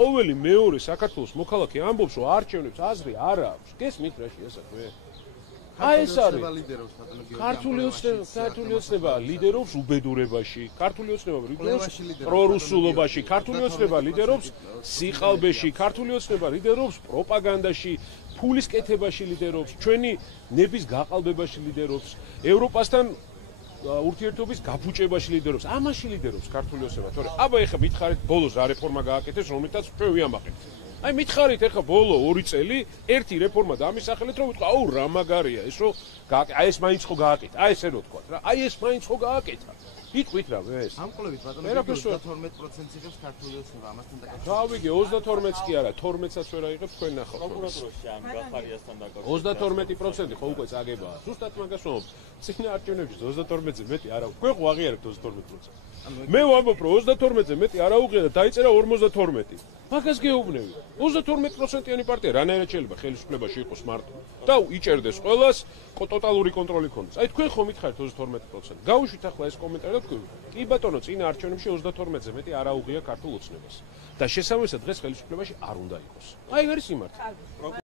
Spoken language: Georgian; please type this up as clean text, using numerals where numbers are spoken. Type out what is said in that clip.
ყოველი მეორე საქართველოს მოქალაქე ამბობს, რომ არჩევნებს აზრი არ აქვს. გესმით რა შეასაქმე? აი ეს არის. ქართული ოცნება ლიდერობს უბედურებაში, ქართული ოცნება ლიდერობს პრორუსულობაში, ქართული ოცნება ლიდერობს სიყალბეში, ქართული ოცნება ლიდერობს პროპაგანდაში, ფულის კეთებაში ლიდერობს, ჩვენი ნების გაყალბებაში ლიდერობს, ევროპასთან ურთიერთობის გაფუჭებაში ლიდერობს. ამაში ლიდერობს ქართული ოცნება. თორე აბა ეხლა მითხარით ბოლოს რა რეფორმა გააკეთეს, რომელთაც ჩვენ ვიამაყებთ. აი მითხარით ეხლა ბოლო 2 წელი ერთი რეფორმა დამისახელეთ, რომ ვიტყვა, აუ რა მაგარია ეს, რომ აი ეს მაინც ხო გააკეთა. აი ესე რო თქვა რა. აი ეს მაინც ხო გააკეთა. იტყვით რა ეს. ამ კვლევით ბატონო 32% იღებს ქართული ოცნება ამასთან დაკავშირებით. გავიგე 32 კი არა, 12-საც ვერ აიღებს თქვენ ნახავთ. პროკუროროში ამ გახარიასთან დაკავშირებით. 32% ხო უკვე წაგებაა. ზუსტად მაგას ვამბობ. წინა არჩევნებში 32-ზე მეტი არა. თქვენ ხო აღიარებთ 32%. მე ვამბობ, რომ 32-ზე მეტი არ აუღია და დაიწერა 52. მაგას გეუბნები. 32%-იანი პარტია რანაირად შეიძლება ხელისუფლებაში იყოს მარტო და იჭერდეს ყველას ტოტალური კონტროლი ქონდეს. აი თქვენ ხო მითხარით 32%. გავუშვით ახლა ეს კომენტარი და თქვენ. კი ბატონო, წინა არჩევნებში 32-ზე მეტი არ აუღია ქართულ ოცნებას. და შესაბამისად დღეს ხელისუფლებაში არ უნდა იყოს. აი ეს არის სიმართლე.